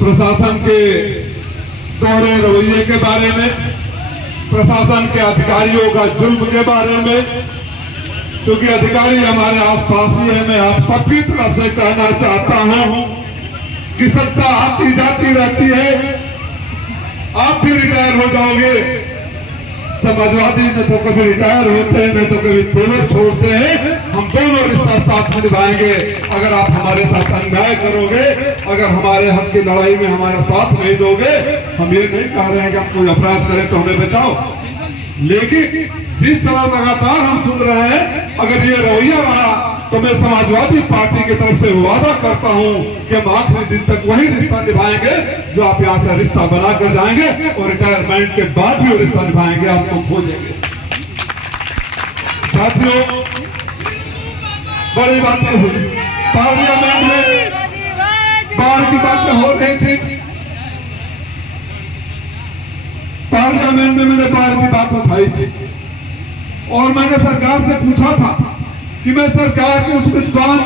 प्रशासन के दोहरे रवैये के बारे में, प्रशासन के अधिकारियों का जुल्म के बारे में, क्योंकि अधिकारी हमारे आसपास ही है। मैं आप सबकी तरफ से कहना चाहता हूं कि सत्ता आती जाती रहती है, आप भी रिटायर हो जाओगे। समाजवादी में तो कभी रिटायर होते हैं, नहीं तो कभी दोनों छोड़ते हैं। हम दोनों रिश्ता साथ में निभाएंगे। अगर आप हमारे साथ अन्याय करोगे, अगर हमारे हक की लड़ाई में हमारा साथ नहीं दोगे, हम ये नहीं कह रहे हैं कि हम कोई अपराध करें तो हमें बचाओ, लेकिन जिस तरह लगातार हम सुन रहे हैं, अगर ये रवैया रहा तो मैं समाजवादी पार्टी की तरफ से वादा करता हूं कि हम आखिरी दिन तक वही रिश्ता निभाएंगे जो आप यहाँ से रिश्ता बनाकर जाएंगे, और रिटायरमेंट के बाद भी वो रिश्ता निभाएंगे, आपको खोजेंगे। साथियों, बड़ी बातें हुई पार्लियामेंट में, बाढ़ की बातें हो रही थी। पार्लियामेंट में मैंने बाढ़ की बात उठाई थी और मैंने सरकार से पूछा था कि मैं सरकार के उस विद्वान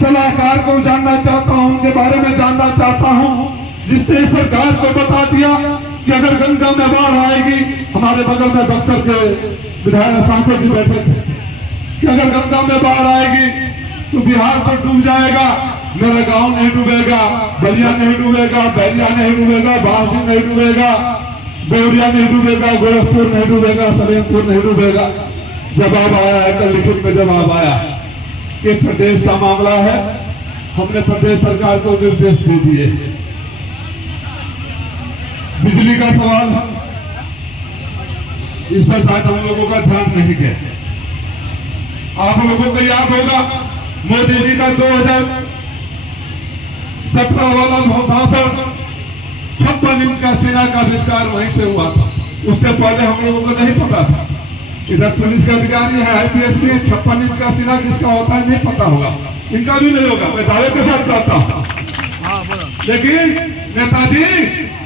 सलाहकार को जानना चाहता हूं, उनके बारे में जानना चाहता हूं, जिसने सरकार को बता दिया कि अगर गंगा में बाढ़ आएगी, हमारे बगल में बक्सर के विधायक सांसद जी बैठे थे, कि अगर गंगा में बाढ़ आएगी तो बिहार तो डूब जाएगा, मेरा गांव नहीं डूबेगा, बलिया नहीं डूबेगा, बैरिया नहीं डूबेगा, बांसी नहीं डूबेगा, देवरिया नहीं डूबेगा, गोरखपुर नहीं डूबेगा, सलेमपुर नहीं डूबेगा। जवाब आया है, कल लिखित में जवाब आया कि प्रदेश का मामला है, हमने प्रदेश सरकार को निर्देश दे दिए। बिजली का सवाल है, इस पर शायद हम लोगों का ध्यान नहीं गया। आप लोगों को याद होगा मोदी जी का 2017 वाला भाषण, 56 इंच का सेना का आविष्कार वहीं से हुआ था। उससे पहले हम लोगों को नहीं पता था। इधर पुलिस का अधिकारी है, IPS भी 56 इंच का सीना किसका होता है नहीं पता होगा, इनका भी नहीं होगा, मैं दावे के साथ कहता हूं। लेकिन नेताजी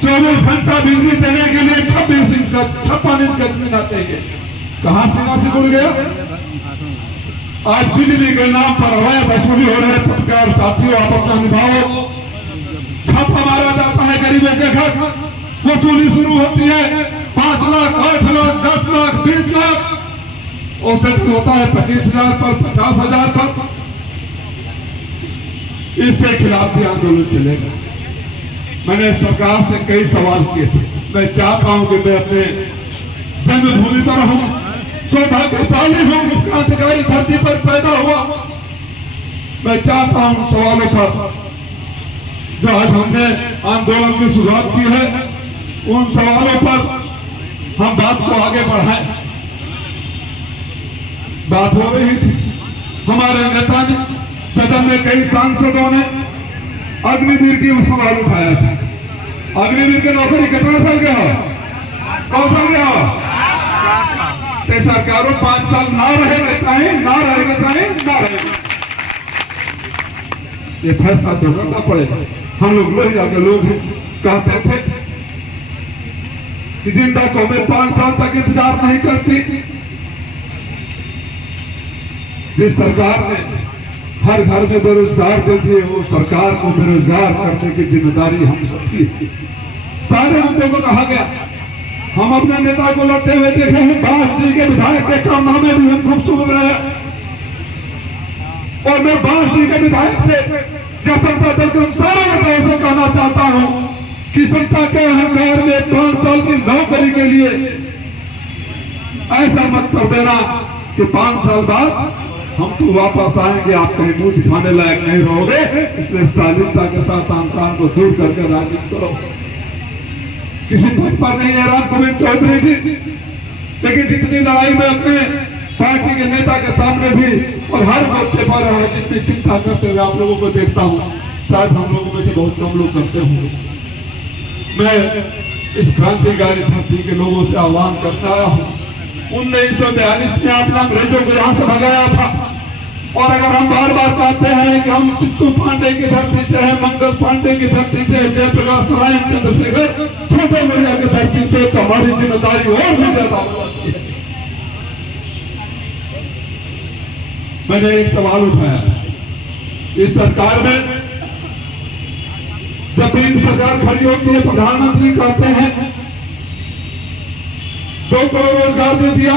24 घंटा बिजली देने के लिए 56 इंच का सीना चाहिए। कहां सीना से जुड़ गया? आज बिजली के नाम पर अवैध वसूली हो रहे। पत्रकार साथियों, आप अपना निभाओ। छापा मारा जाता है गरीबों के घर, वसूली शुरू होती है 5 लाख, 8 लाख, 10 लाख, 20 लाख, और सेटल होता है 25,000 पर, 50,000 पर। इसके खिलाफ भी आंदोलन चलेगा। मैंने सरकार से कई सवाल किए थे। मैं चाहता हूं कि मैं अपने जन्मभूमि पर रहूं, सौभाग्यशाली हूं, इस क्रांतिकारी धरती पर पैदा हुआ। मैं चाहता हूं सवालों पर जो आज हमने आंदोलन की शुरुआत की है, उन सवालों पर हम बात को आगे बढ़ाएं। बात हो रही थी, हमारे नेता ने, सदन में कई सांसदों ने अग्निवीर की सवाल उठाया था। अग्निवीर की नौकरी कितना साल के हो? कौन साल के हो? सरकारों 5 साल ना रहेगा चाहे ना रहेगा, चाहे ना रहेगा, ये फैसला तो करना पड़ेगा। हम लोग लोहिया के लोग कहते थे कि जिंदा कौमें 5 साल तक इंतजार नहीं करती। जिस सरकार ने हर घर में बेरोजगार दे दिए, वो सरकार को बेरोजगार करने की जिम्मेदारी हम सबकी। सारे मुद्दों को कहा गया। हम अपने नेता को लड़ते हुए देखे हैं, बांसडीह के विधायक के कारनामे भी हम खूब सुन रहे हैं। और मैं बांसडीह के विधायक से जनता दल के सारे नेताओं से कहना चाहता हूं कि सत्ता के अहंकार में 5 साल की नौकरी के लिए ऐसा मत कर देना कि 5 साल बाद हम तो वापस आएंगे, आप कहीं मुंह दिखाने लायक नहीं रहोगे। इसलिए शालीनता के साथ अहंकार को दूर करके राजनीति करो। किसी पद पर नहीं है राम गोविंद चौधरी जी, लेकिन जितनी लड़ाई में अपने पार्टी के नेता के सामने भी और हर मोर्चे पर जितनी चिंता करते हुए आप लोगों को देखता हूं, शायद हम लोगों में से बहुत कम लोग करते होंगे। मैं इस क्रांतिकारी धरती के लोगों से आह्वान करता आया हूं। 1942 में आपने अंग्रेजों को यहां से भगाया था, और अगर हम बार बार कहते हैं कि हम चित्तू पांडे की धरती से है, मंगल पांडे की धरती से, जयप्रकाश नारायण चंद्रशेखर छोटे मुड़िया की धरती से, तो हमारी जिम्मेदारी और भी ज्यादा हो जाती है। मैंने एक सवाल उठाया, इस सरकार में जब भी सरकार खड़ी होती है प्रधानमंत्री कहते हैं 2 करोड़ रोजगार दे दिया।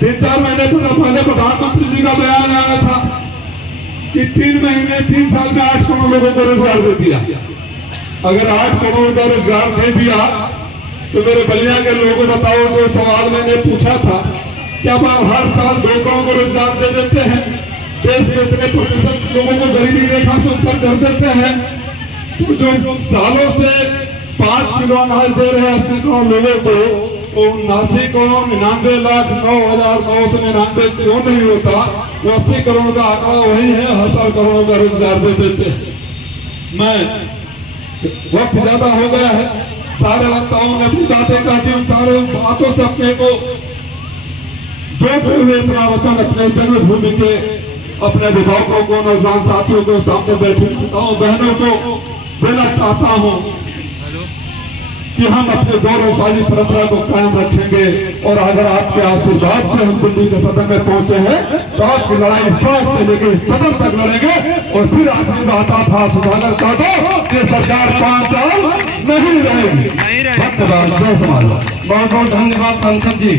3-4 महीने पहले प्रधानमंत्री जी का बयान आया था कि 3 साल में 8 करोड़ लोगों को रोजगार दे दिया। अगर 8 करोड़ का रोजगार दे दिया तो मेरे बलिया के लोगों को बताओ, जो सवाल मैंने पूछा था कि अब आप हर साल 2 करोड़ को रोजगार दे देते हैं, देश में इतने प्रतिशत लोगों को गरीबी रेखा से ऊपर कर देते हैं, तो जो सालों से 5 किलो अनाज दे रहे हैं 80 करोड़ लोगों को, तो 79 करोड़ 99,09,999 क्यों नहीं होता? वो 80 करोड़ का आंकड़ा वही है, हर साल करोड़ों का रोजगार दे देते हैं। मैं वक्त ज्यादा हो गया है, सारे वक्ताओं ने अपनी बातें कहती, उन सारे बातों से अपने को जोड़ते हुए अपना वचन अपने जन्मभूमि के अपने विभागों को, नौजवान साथियों को, सामने बैठे पिताओं बहनों को देना चाहता हूं कि हम अपने गौरवशाली परंपरा को कायम रखेंगे। और अगर आपके आशीर्वाद से हम दिल्ली के सदन में पहुंचे हैं तो आपकी लड़ाई सड़क से लेकर सदन तक लड़ेंगे। और फिर आखिरी बात था सुधाकर का दो कि सरकार 5 साल नहीं रहेगी। धन्यवाद। जय समाज। बहुत बहुत धन्यवाद सांसद जी।